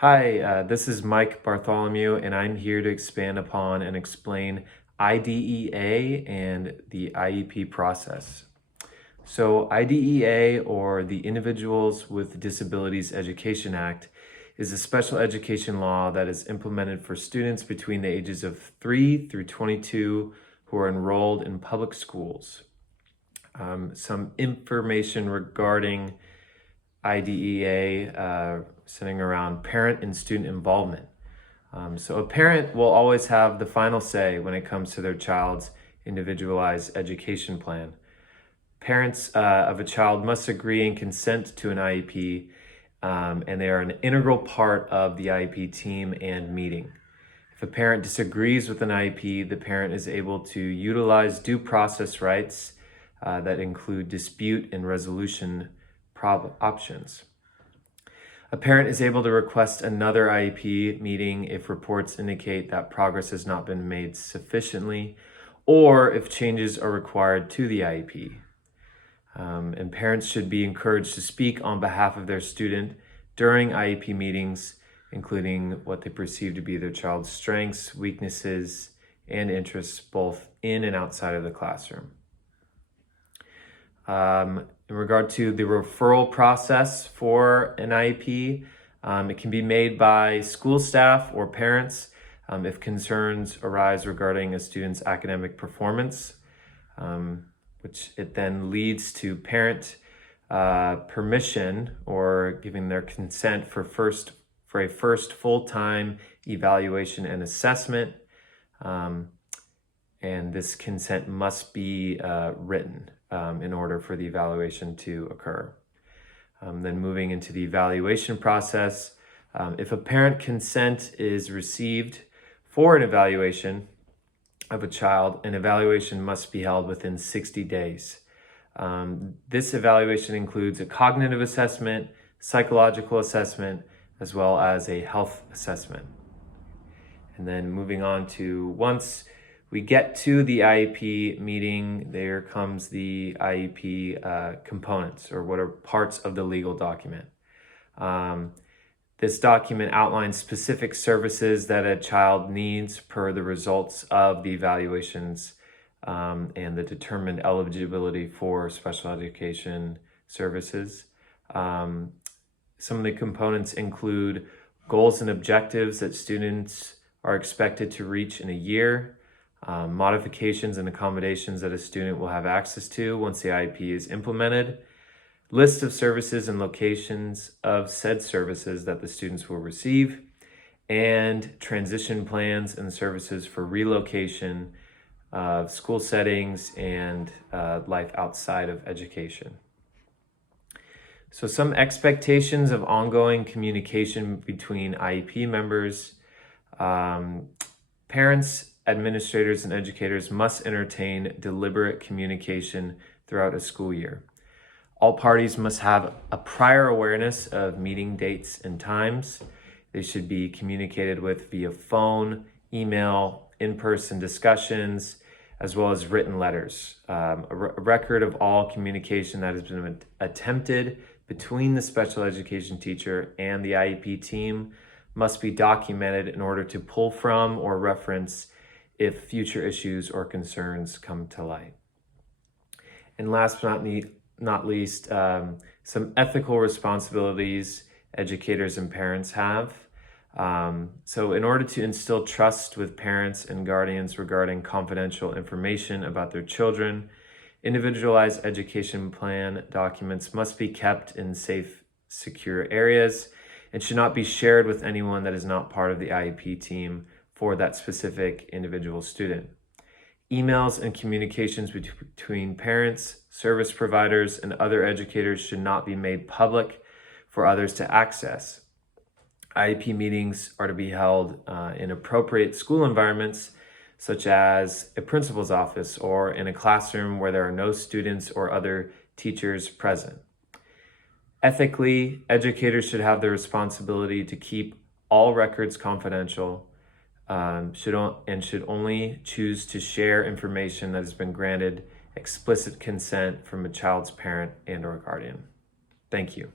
Hi, this is Mike Bartholomew, and I'm here to expand upon and explain IDEA and the IEP process. So IDEA, or the Individuals with Disabilities Education Act, is a special education law that is implemented for students between the ages of 3 through 22 who are enrolled in public schools. Some information regarding IDEA centering around parent and student involvement. So a parent will always have the final say when it comes to their child's individualized education plan. Parents of a child must agree and consent to an IEP, and they are an integral part of the IEP team and meeting. If a parent disagrees with an IEP, the parent is able to utilize due process rights that include dispute and resolution options. A parent is able to request another IEP meeting if reports indicate that progress has not been made sufficiently or if changes are required to the IEP. And parents should be encouraged to speak on behalf of their student during IEP meetings, including what they perceive to be their child's strengths, weaknesses, and interests both in and outside of the classroom. In regard to the referral process for an IEP, it can be made by school staff or parents if concerns arise regarding a student's academic performance, which it then leads to parent permission or giving their consent for a first full-time evaluation and assessment. And this consent must be written in order for the evaluation to occur. Then moving into the evaluation process, if a parent consent is received for an evaluation of a child, an evaluation must be held within 60 days. This evaluation includes a cognitive assessment, psychological assessment, as well as a health assessment. And then moving on to once we get to the IEP meeting, there comes the IEP components, or what are parts of the legal document. This document outlines specific services that a child needs per the results of the evaluations and the determined eligibility for special education services. Some of the components include goals and objectives that students are expected to reach in a year, modifications and accommodations that a student will have access to once the IEP is implemented, list of services and locations of said services that the students will receive, and transition plans and services for relocation of school settings and life outside of education. So some expectations of ongoing communication between IEP members. Parents, administrators, and educators must entertain deliberate communication throughout a school year. All parties must have a prior awareness of meeting dates and times. They should be communicated with via phone, email, in-person discussions, as well as written letters. A record of all communication that has been attempted between the special education teacher and the IEP team must be documented in order to pull from or reference if future issues or concerns come to light. And last but not least, some ethical responsibilities educators and parents have. So in order to instill trust with parents and guardians regarding confidential information about their children, individualized education plan documents must be kept in safe, secure areas and should not be shared with anyone that is not part of the IEP team for that specific individual student. Emails and communications between parents, service providers, and other educators should not be made public for others to access. IEP meetings are to be held in appropriate school environments, such as a principal's office or in a classroom where there are no students or other teachers present. Ethically, educators should have the responsibility to keep all records confidential, should only choose to share information that has been granted explicit consent from a child's parent and or guardian. Thank you.